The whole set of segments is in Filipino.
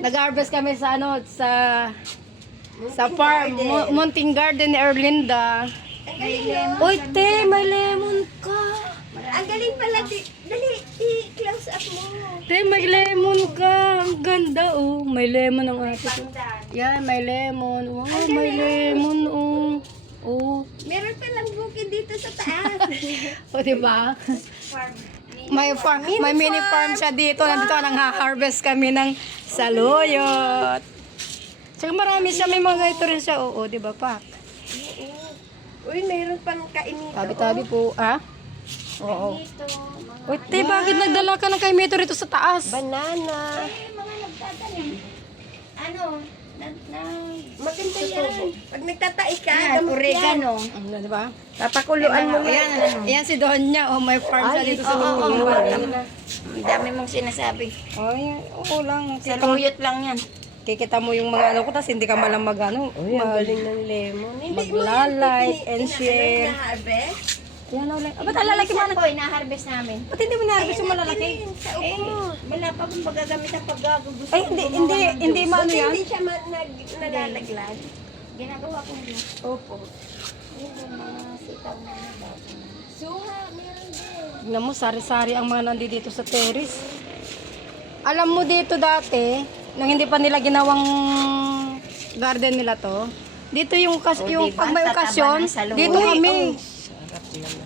Nag-harvest kami sa sa farm, Mountain Garden ni Erlinda. Uy, te, may lemon ka. Ang galing pala. Dali, i-close up mo. Te, may lemon ka. Ang ganda, oh. May lemon ang ate ko. Yan, may lemon. Wow, may lemon, oh. Oh. Meron palang bukid dito sa taas. O, diba? May farm, may mini farm siya dito. Nandito nang ha-harvest kami ng saluyot. Tsaka marami siya, may mga ito rin siya. Oo, diba, Pak? Uy, meron pang kainito. Tabi-tabi po, ah? Oo. Uy, te, bakit nagdala ka ng kaimito rito sa taas? Banana. Mga nagtatanim. Ano? Maganda yan. Pag nagtatai ka, Yan, gamot yan. oregano. Ano, diba? Papakuluan mo Ayan, yan. ayan si Donya. Oh, may farm siya dito sa Oo, loob. ang dami mong sinasabi. Oh, yan. Oo lang. Saluyot lang yan. Kikita mo yung mga ano ko, tapos hindi ka malang mag-ano. Uy, ang galing ng lemon. Magla-like and share. Na-harvest? Yan, oh, like. Ba't ang lalaki mo na? Koy, na-harvest namin. Ba't hindi mo na-harvest yung malalaki? Sa Eh, upo. wala pa akong magagamit ang paggagugusto. Ay, hindi maano yan. Hindi siya nalalaglag. Ginagawa ko nila. Opo. Yung mga sitaw na nabasa. Suha, meron din. Tignan mo, sari-sari ang mga nandito sa terrace. Alam mo dito dati, nung hindi pa nila ginawang garden nila to, dito yung, yung diba? pag may Tataba okasyon, ng saluyot. dito kami. Sarap naman.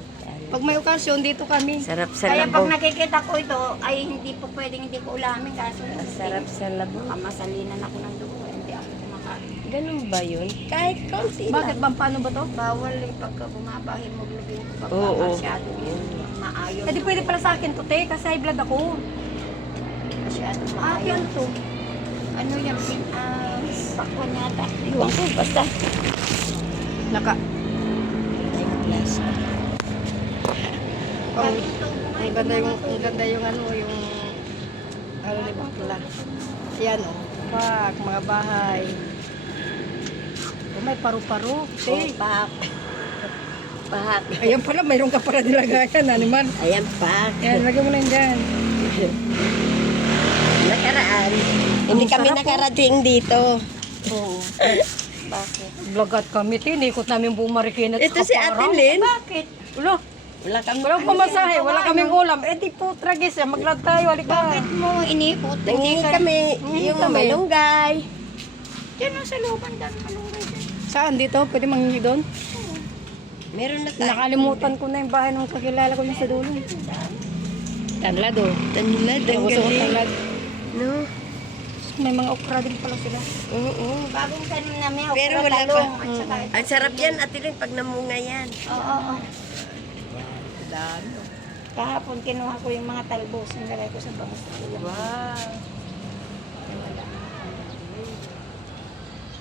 Pag may okasyon, dito kami. Sarap sa Kaya pag labo. nakikita ko ito, ay hindi po pwedeng hindi ko ulamin. Kaso Sarap sa labo. kamasalinan ako ng dugo. Hindi ako kumakain. Ganun ba yun? Kahit konti Bakit lang. ba? Paano ba to? Bawal eh pagka bumaba hemoglobin ko. Pagka Oo. masyado yun. Maayon. Eh di pwede pala sa akin to, te, kasi high blood ako. Masyado Ah, maayon. yan to. Ano yung pakwan yata. Iwan ko. Basta. Naka. Ang, ang ganda yung ano, yung ni bakla. Yan oh. Pak, mga bahay. Oh, may paru-paro. Te. Pak. Pak. Ayan pala, mayroon ka para nilagayan, animal. Ayan, pak. Yan, lagyan mo lang dyan. Nakaraan. Hindi Ang kami sarap, nakarating dito. Oo. Bakit? Vlogat kami, tinikot namin buong Marikina. at Ito si Kaparang. Ate Lynn. Bakit? Ulo, Wala kami. walang pamasahe, wala kaming ulam. Eh di po, tragis yan. Maglad tayo, halika. Bakit mo iniikot? Nangingi kami yung kami. malunggay. Diyan ang sa looban. Dami malunggay dyan. Saan dito? Pwede mangingi doon? Meron na tayo. Nakalimutan ko na yung bahay ng kakilala ko na sa dulo. Tanlad oh. Tanlad, ang Gusto ko galing. tanlad. No? May mga okra din pala sila. Oo. Bagong tanim namin. Pero okra, wala pa. talong, at saka Ang sarap yan, Ate Lynn, pag namunga yan. Oo. Dami. Kahapon kinuha ko yung mga talbos. Nilagay ko sa bangas. Wow.